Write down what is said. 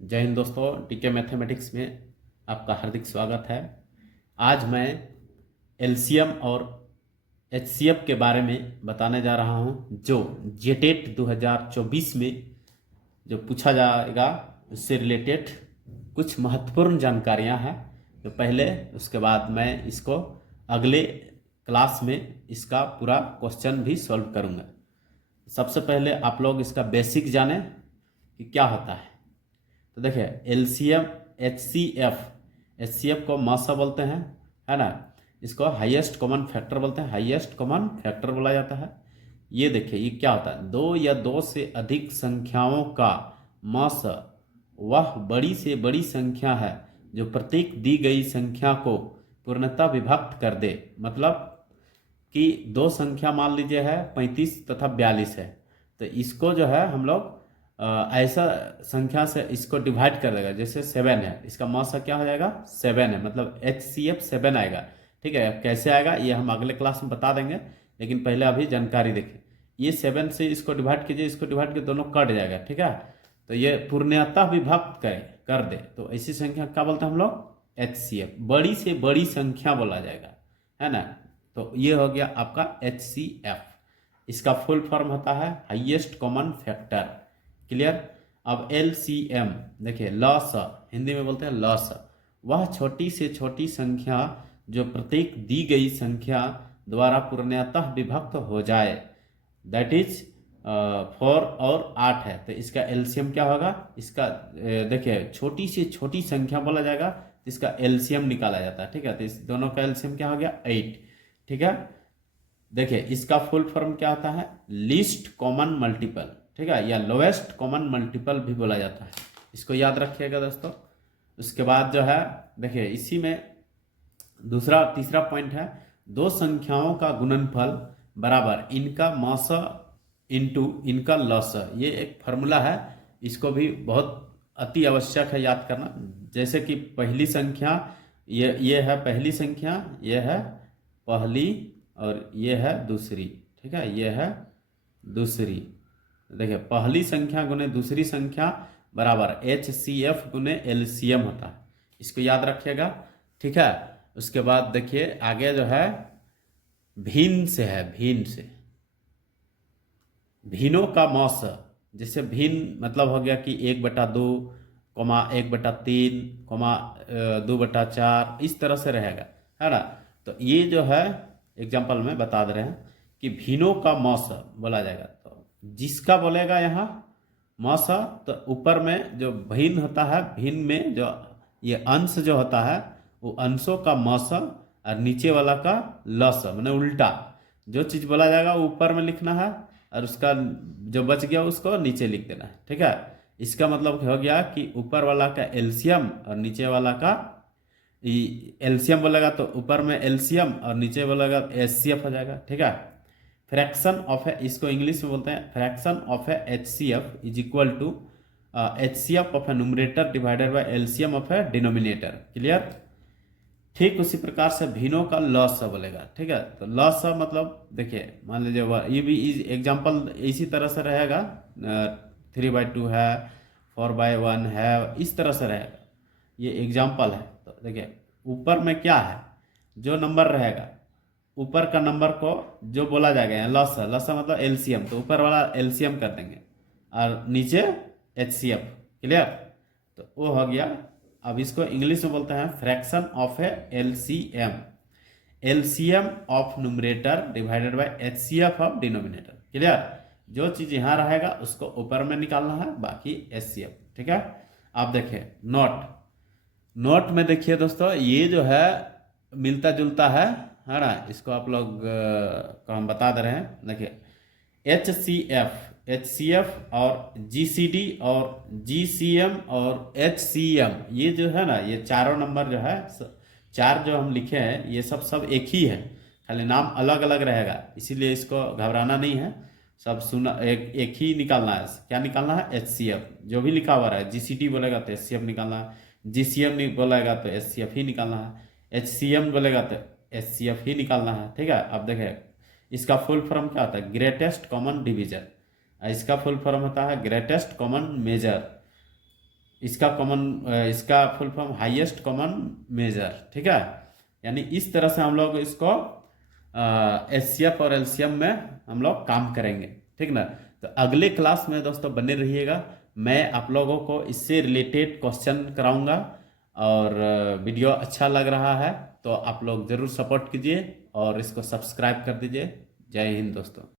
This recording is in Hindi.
जय हिंद दोस्तों, टीके मैथमेटिक्स में आपका हार्दिक स्वागत है। आज मैं एलसीएम और एचसीएफ के बारे में बताने जा रहा हूं, जो जेटेट 2024 में जो पूछा जाएगा उससे रिलेटेड कुछ महत्वपूर्ण जानकारियां हैं। तो पहले उसके बाद मैं इसको अगले क्लास में इसका पूरा क्वेश्चन भी सॉल्व करूंगा। सबसे पहले आप लोग इसका बेसिक जानें कि क्या होता है। तो देखिए, एलसीएम एचसीएफ को मासा बोलते हैं, है ना। इसको हाईएस्ट कॉमन फैक्टर बोलते हैं, हाईएस्ट कॉमन फैक्टर बोला जाता है। ये देखिए, ये क्या होता है, दो या दो से अधिक संख्याओं का मासा वह बड़ी से बड़ी संख्या है जो प्रत्येक दी गई संख्या को पूर्णतः विभक्त कर दे। मतलब कि दो संख्या मान लीजिए है 35 तथा 42 है, तो इसको जो है हम लोग ऐसा संख्या से इसको डिवाइड कर देगा। जैसे 7 है, इसका मासा क्या हो जाएगा, 7 है, मतलब HCF 7 आएगा। ठीक है, कैसे आएगा ये हम अगले क्लास में बता देंगे, लेकिन पहले अभी जानकारी देखें। ये 7 से इसको डिवाइड कीजिए, इसको डिवाइड कीजिए, दोनों कट जाएगा। ठीक है, तो ये पूर्णतः विभक्त कर दे, तो ऐसी संख्या क्या बोलते हैं हम लोग, HCF, बड़ी से बड़ी संख्या बोला जाएगा, है ना। तो ये हो गया आपका HCF। इसका फुल फॉर्म होता है हाईएस्ट कॉमन फैक्टर। क्लियर। अब LCM देखिए, लॉस, हिंदी में बोलते हैं लॉस, वह छोटी से छोटी संख्या जो प्रत्येक दी गई संख्या द्वारा पूर्णतः विभक्त हो जाए, दैट इज 4 और 8 है। तो इसका एलसीएम क्या होगा, इसका देखिए छोटी से छोटी संख्या बोला जाएगा, तो इसका एलसीएम निकाला जाता है। ठीक है, तो इस दोनों का एलसीएम क्या हो गया, 8। ठीक है, देखिए इसका फुल फॉर्म क्या होता है, लीस्ट कॉमन मल्टीपल। ठीक है, या लोएस्ट कॉमन मल्टीपल भी बोला जाता है, इसको याद रखिएगा दोस्तों। उसके बाद जो है देखिए, इसी में तीसरा पॉइंट है, दो संख्याओं का गुणनफल बराबर इनका मासा इनटू इनका लॉस। ये एक फार्मूला है, इसको भी बहुत अति आवश्यक है याद करना। जैसे कि पहली संख्या, ये है पहली संख्या, ये है पहली और ये है दूसरी। ठीक है, ये है दूसरी। देखिए, पहली संख्या गुने दूसरी संख्या बराबर HCF गुने LCM होता है, इसको याद रखिएगा। ठीक है, उसके बाद देखिए आगे जो है भिन्न से है, भिन्नों का मौस। जैसे भिन्न मतलब हो गया कि 1/2, 1/3, 2/4, इस तरह से रहेगा, है ना। तो ये जो है एग्जाम्पल में बता दे रहे हैं कि भिन्नों का मौस बोला जाएगा। तो जिसका बोलेगा यहाँ मौस, तो ऊपर में जो भिन्न होता है, भिन्न में जो ये अंश जो होता है, वो अंशों का मौस, और नीचे वाला का लस, मैंने उल्टा जो चीज़ बोला जाएगा वो ऊपर में लिखना है, और उसका जो बच गया उसको नीचे लिख देना है। ठीक है, इसका मतलब हो गया कि ऊपर वाला का एलसीएम और नीचे वाला का एलसीएम बोलेगा तो ऊपर में एलसीएम और नीचे बोलेगा एचसीएफ हो जाएगा। ठीक है, फ्रैक्शन ऑफ है, इसको इंग्लिश में बोलते हैं फ्रैक्शन ऑफ है HCF is equal to HCF of a numerator divided by LCM of a denominator. Clear. ठीक उसी प्रकार से भिन्नों का लॉस बोलेगा। ठीक है, तो लॉस मतलब देखिए, मान लीजिए ये भी एग्जाम्पल इसी तरह से रहेगा, 3/2 है, 4/1 है, इस तरह से रहेगा, ये एग्जाम्पल है। तो देखिए ऊपर में क्या है, जो नंबर रहेगा ऊपर का नंबर को जो बोला जाएगा, यहाँ लॉस मतलब LCM, तो ऊपर वाला LCM कर देंगे और नीचे HCF। क्लियर, तो वो हो गया। अब इसको इंग्लिश में बोलते हैं fraction of A LCM of numerator divided bye HCF of denominator. Clear, जो चीज़ यहाँ रहेगा उसको ऊपर में निकालना है, बाकी HCF। ठीक है, आप देखिए नोट में देखिए दोस्तों, ये जो है मिलता जुलता है ना। इसको आप लोग को हम बता दे रहे हैं। देखिए HCF और GCD और GCM और HCM, ये जो है ना, ये चारों नंबर जो है, चार जो हम लिखे हैं, ये सब एक ही है, खाली नाम अलग अलग रहेगा, इसीलिए इसको घबराना नहीं है। सब सुना, एक ही निकालना है। क्या निकालना है, HCF, जो भी लिखा हुआ है। GCD बोलेगा तो HCF निकालना है, GCM नहीं बोलेगा तो HCF ही निकालना है, HCM बोलेगा तो HCF ही निकालना है। ठीक है, अब देखें इसका फुल फॉर्म क्या होता है, ग्रेटेस्ट कॉमन डिवीजन। इसका फुल फॉर्म होता है ग्रेटेस्ट कॉमन मेजर। इसका full form highest common measure, ठीक है। यानी इस तरह से हम लोग इसको एचसीएफ और एलसीएम में हम लोग काम करेंगे, ठीक ना। तो अगले क्लास में दोस्तों बने रहिएगा, मैं आप लोगों को इससे रिलेटेड क्वेश्चन कराऊंगा। और वीडियो अच्छा लग रहा है तो आप लोग ज़रूर सपोर्ट कीजिए और इसको सब्सक्राइब कर दीजिए। जय हिंद दोस्तों।